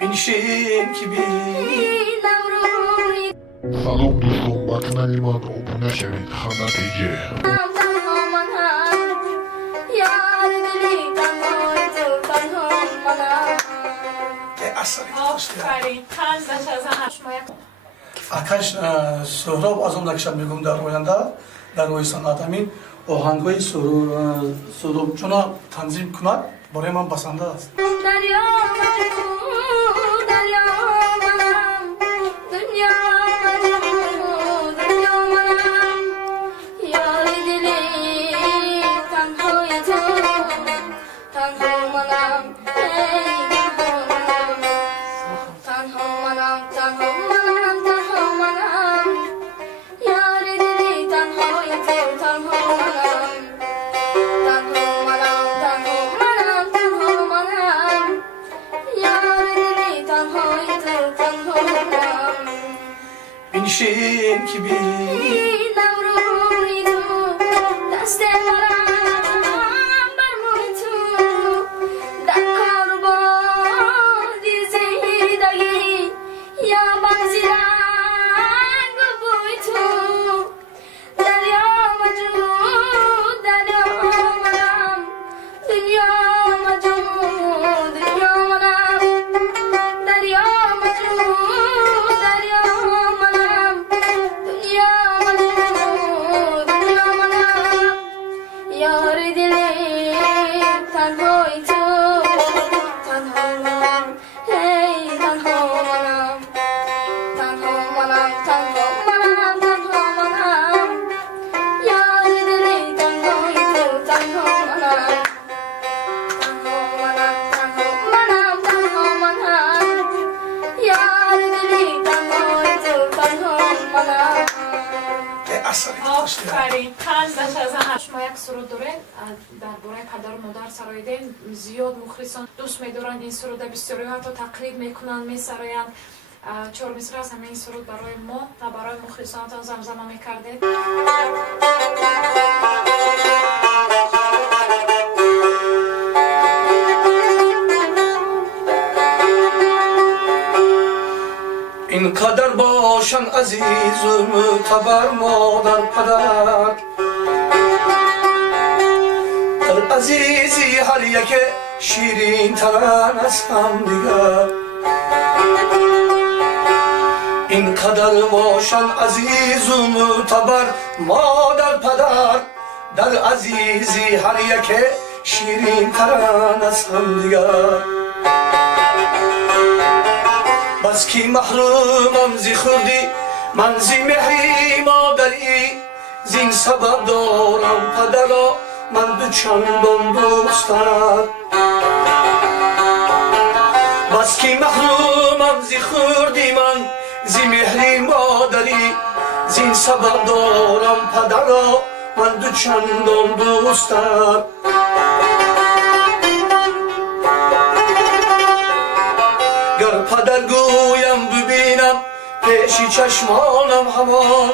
بنشین که سلام دوستان، با کانال من عبور نشوید. خانه پیجه акаш сӯҳроб аз он накшад мегӯм дар оянда дар роҳи санъат ҳамин оҳангҳои сӯҳробчуна танзим кунад барои ман пасанда аст. بنشین که بینم روی تو دست برم بر موی تو در کار بادی زیدگی یا بازی رنگ و بوی تو دریا وجود دریا منم دنیا وجود دنیا منم دریا وجود دریا یار دلی تنهای تو تنها منم هی تنها منم تنها منم تنها منم تنها منم یار دلی تنهای تو تنها منم تنها منم تنها منم تنها منم یار دلی تنهای تو تنها منم. آفرین قندش از شما یک سرود دارین درباره پدر و مادر سرایدین زیاد مخلصان دوست می‌دارند این سرود بسیاری حتی تقلید میکنند میسرایند چهار مصرع از همه این سرود برای ما و برای مخلصانتان زمزمه میکردید. اینقدر باشن عزیز و معتبر مادر پدر در عزیزی هر یک شیرین ترن از هم دیگر اینقدر باشن عزیز و معتبر مادر پدر در عزیزی هر یک شیرین ترن از هم دیگر بس کی محرومم زی خوردی من زی مهری مادری زین سبب دارم پدرا من دو چندان دوستم بس کی محرومم زی خوردی من زی مهری مادری زین سبب دارم پدرا من دو چندان دوستم گر پدر گویم ببینم پیشی چشمانم همان